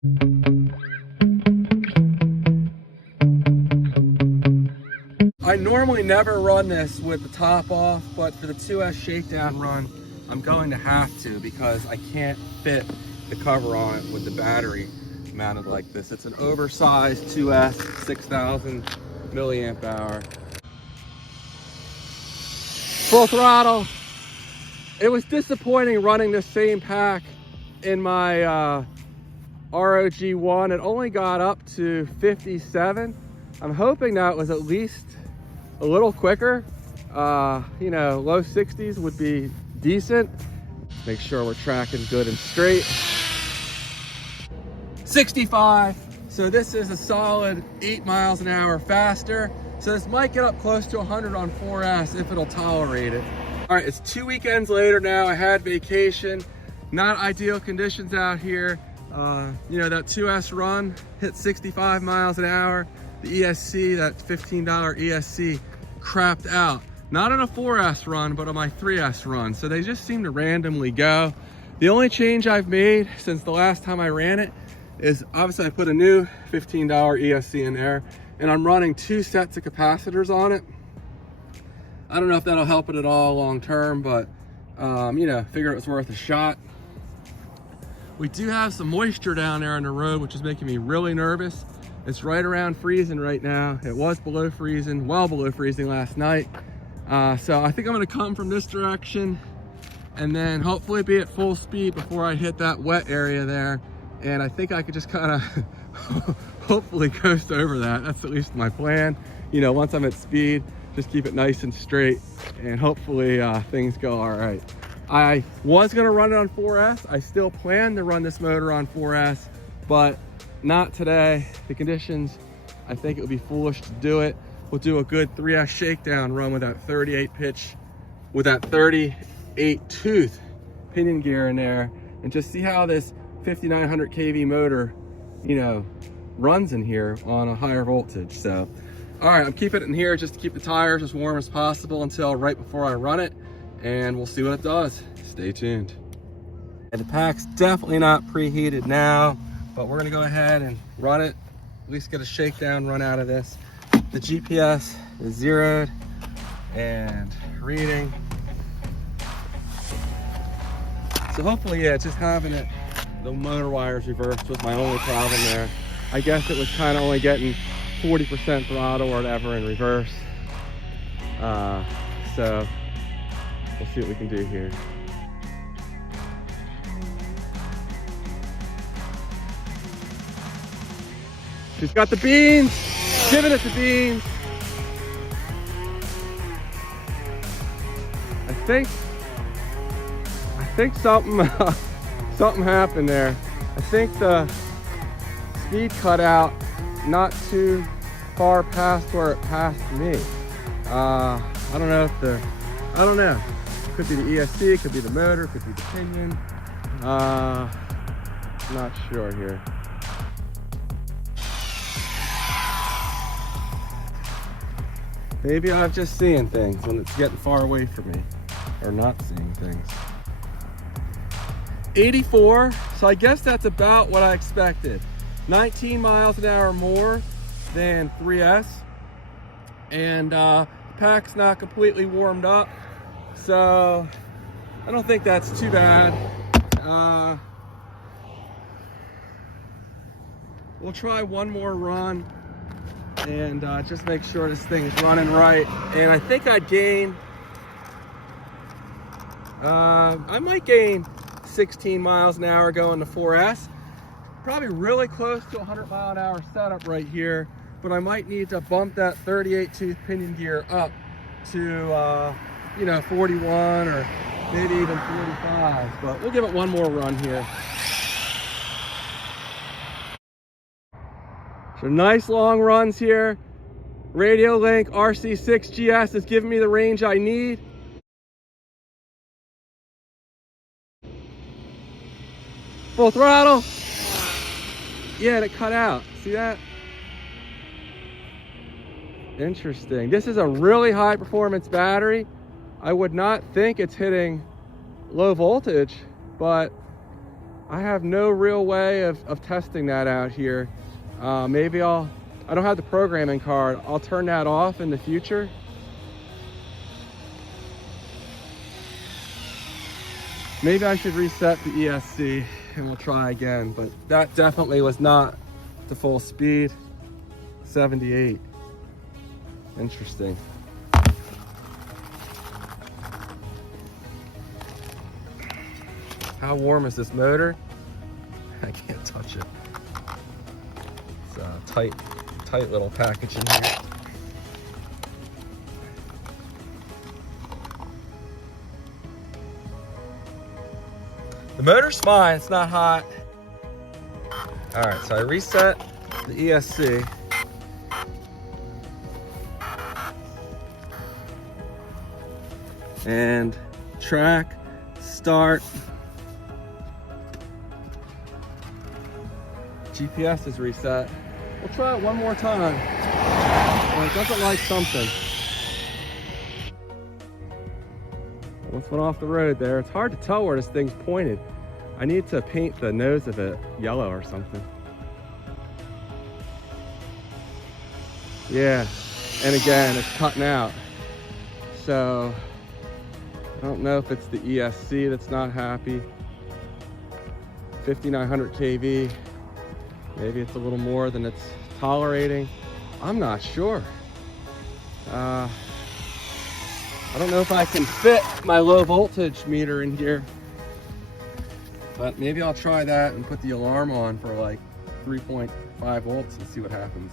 I normally never run this with the top off, but for the 2S Shakedown run, I'm going to have to because I can't fit the cover on it with the battery mounted like this. It's an oversized 2S, 6,000 milliamp hour. Full throttle. It was disappointing running the same pack in my ROG1. It only got up to 57. I'm hoping that was at least a little quicker. You know, low 60s would be decent. Make sure we're tracking good and straight. 65. So this is a solid 8 miles an hour faster. So this might get up close to 100 on 4S if it'll tolerate it. All right, it's 2 weekends later now. I had vacation. Not ideal conditions out here. You know, that 2S run hit 65 miles an hour. The ESC, that $15 ESC, crapped out. Not on a 4S run, but on my 3S run. So they just seem to randomly go. The only change I've made since the last time I ran it is obviously I put a new $15 ESC in there, and I'm running 2 sets of capacitors on it. I don't know if that'll help it at all long term, but you know, figure it was worth a shot. We do have some moisture down there on the road, which is making me really nervous. It's right around freezing right now. It was below freezing, well below freezing last night. So I think I'm gonna come from this direction and then hopefully be at full speed before I hit that wet area there. And I think I could just kind of hopefully coast over that. That's at least my plan. You know, once I'm at speed, just keep it nice and straight and hopefully things go all right. I was gonna run it on 4S. I still plan to run this motor on 4S, but not today. The conditions, I think it would be foolish to do it. We'll do a good 3S Shakedown run with that 38 pitch, with that 38 tooth pinion gear in there, and just see how this 5900 kV motor, you know, runs in here on a higher voltage. So, all right, I'm keeping it in here just to keep the tires as warm as possible until right before I run it, and we'll see what it does. Stay tuned. And the pack's definitely not preheated now, but we're gonna go ahead and run it, at least get a shakedown run out of this. The GPS is zeroed and reading. So hopefully, yeah, just having it, the motor wires reversed was my only problem there. I guess it was kind of only getting 40% throttle or whatever in reverse. So we'll see what we can do here. She's got the beans, giving it the beans. I think something something happened there. I think the speed cut out not too far past where it passed me. I don't know. Could be the ESC, could be the motor, could be the pinion. Not sure here. Maybe I'm just seeing things when it's getting far away from me, or not seeing things. 84, so I guess that's about what I expected. 19 miles an hour more than 3S, and pack's not completely warmed up, so I don't think that's too bad. We'll try one more run and just make sure this thing is running right. And I think I'd gain, I might gain 16 miles an hour going to 4S. Probably really close to 100 mile an hour setup right here, but I might need to bump that 38 tooth pinion gear up to, you know, 41 or maybe even 45, but we'll give it one more run here. So nice long runs here. Radio Link RC6GS is giving me the range I need. Full throttle. Yeah, and it cut out. See that? Interesting. This is a really high performance battery. I would not think it's hitting low voltage, but I have no real way of testing that out here. Maybe I don't have the programming card. I'll turn that off in the future. Maybe I should reset the ESC and we'll try again, but that definitely was not the full speed. 78. Interesting. How warm is this motor? I can't touch it. It's a tight little package in here. The motor's fine, it's not hot. All right, so I reset the ESC. And track, start. GPS is reset. We'll try it one more time. Well, it doesn't like something. Almost went off the road there. It's hard to tell where this thing's pointed. I need to paint the nose of it yellow or something. Yeah, and again, it's cutting out. So, I don't know if it's the ESC that's not happy. 5900 kV. Maybe it's a little more than it's tolerating. I'm not sure. I don't know if I can fit my low voltage meter in here, but maybe I'll try that and put the alarm on for like 3.5 volts and see what happens.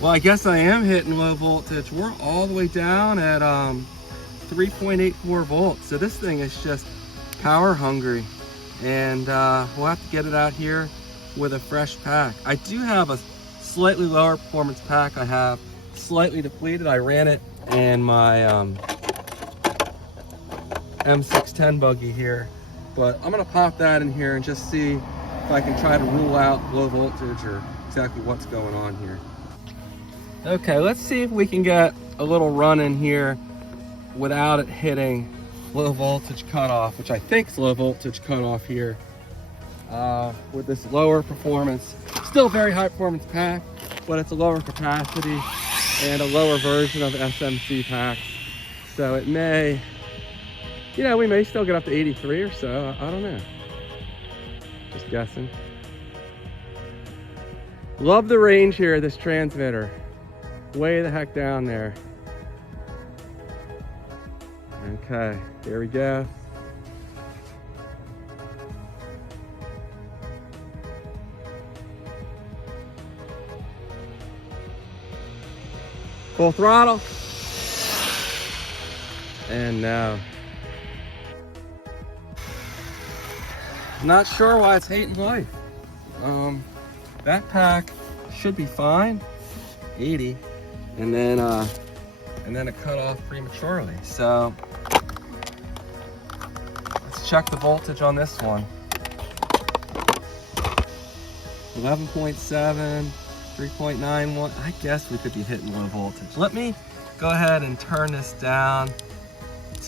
Well, I guess I am hitting low voltage. We're all the way down at 3.84 volts. So this thing is just power hungry, and we'll have to get it out here with a fresh pack. I do have a slightly lower performance pack. I have slightly depleted. I ran it in my M610 buggy here, but I'm gonna pop that in here and just see if I can try to rule out low voltage or exactly what's going on here. Okay, let's see if we can get a little run in here without it hitting low voltage cutoff, which I think is low voltage cutoff here. With this lower performance, still very high performance pack, but it's a lower capacity and a lower version of SMC pack. So it may, you know, we may still get up to 83 or so. I don't know. Just guessing. Love the range here of this transmitter. Way the heck down there. Okay, here we go. Full throttle. And no. Not sure why it's hating life. That pack should be fine. 80. And then it cut off prematurely. So let's check the voltage on this one. 11.7. 3.91. I guess we could be hitting low voltage. Let me go ahead and turn this down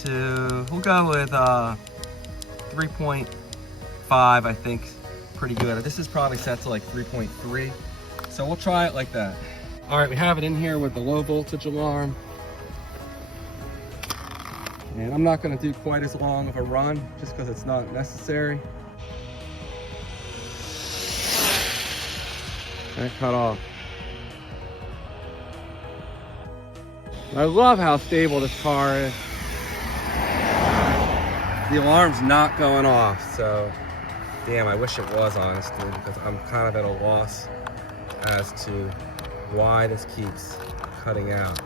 to, we'll go with 3.5, I think, pretty good. This is probably set to like 3.3. So we'll try it like that. All right, we have it in here with the low voltage alarm. And I'm not gonna do quite as long of a run just because it's not necessary. And it cut off. I love how stable this car is. The alarm's not going off, so damn, I wish it was, honestly, because I'm kind of at a loss as to why this keeps cutting out.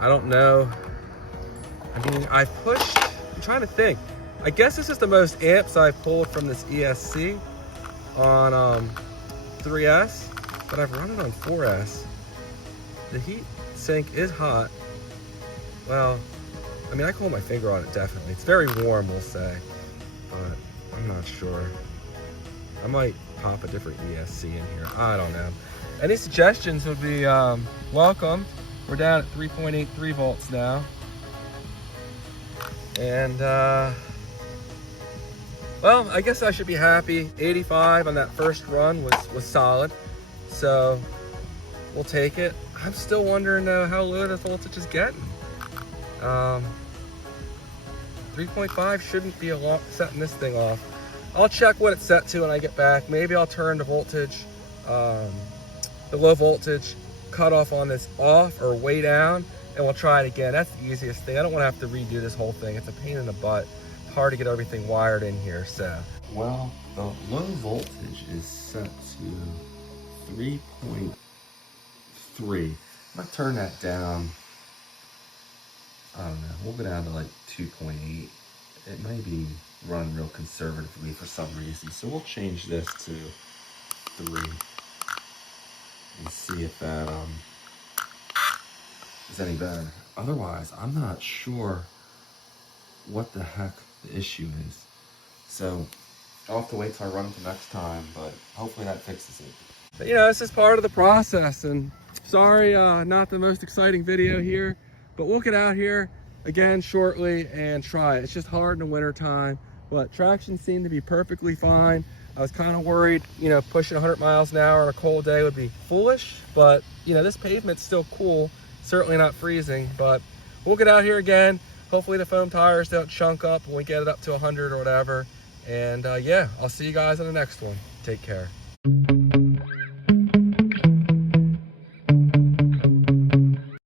I don't know. I mean, I've pushed, I'm trying to think. I guess this is the most amps I've pulled from this ESC on 3S. But I've run it on 4S. The heat sink is hot. Well, I mean, I can hold my finger on it, definitely. It's very warm, we'll say, but I'm not sure. I might pop a different ESC in here. I don't know. Any suggestions would be welcome. We're down at 3.83 volts now. And Well, I guess I should be happy. 85 on that first run was solid. So we'll take it. I'm still wondering how low the voltage is getting. 3.5 shouldn't be a lot setting this thing off. I'll check what it's set to when I get back. Maybe I'll turn the voltage, the low voltage cutoff on this off or way down, and we'll try it again. That's the easiest thing. I don't want to have to redo this whole thing. It's a pain in the butt. It's hard to get everything wired in here, so. Well, the low voltage is set to 3.3. I'm gonna turn that down. I don't know, we'll go down to like 2.8. It may be run real conservatively for some reason, so we'll change this to 3 and see if that is any better. Otherwise, I'm not sure what the heck the issue is. So I'll have to wait till I run it the next time, but hopefully that fixes it. But you know, this is part of the process, and sorry, not the most exciting video here, but we'll get out here again shortly and try it. It's just hard in the winter time, but traction seemed to be perfectly fine. I was kind of worried, you know, pushing 100 miles an hour on a cold day would be foolish, but you know, this pavement's still cool, certainly not freezing, but we'll get out here again. Hopefully the foam tires don't chunk up when we get it up to 100 or whatever. And yeah, I'll see you guys in the next one. Take care.